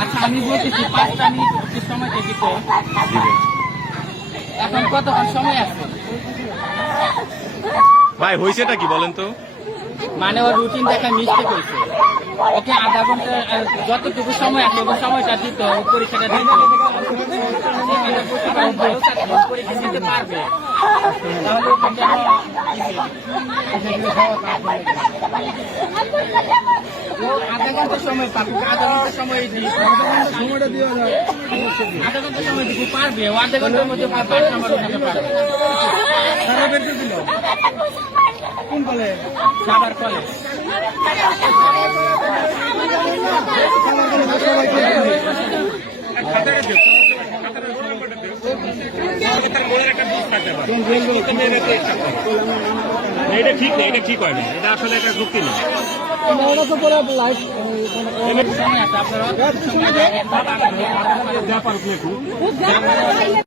আচ্ছা আমি বলতেছি পাঁচটা মিনিট একটু সময় দেখি তো এখন কতক্ষণ সময় আছে? ভাই হয়েছেটা কি বলেন তো? মানে ওর রুটিন দেখা মিস্টেক হয়েছে ওকে আধা ঘণ্টা যতটুকু সময় আছে ওকে সময়টা দিতে হবে পরীক্ষাটা দিতে পরীক্ষা পারবে। তাহলে আধা ঘণ্টা সময় পাবে আধা ঘণ্টা সময় সময়টা দিয়ে যায় আধা ঘণ্টা সময় দিতে পারবে আধা ঘণ্টার মধ্যে বের করে দিল কোন এটা ঠিক নেই এটা ঠিক হয় না এটা আসলে একটা যুক্তি আছে আপনারা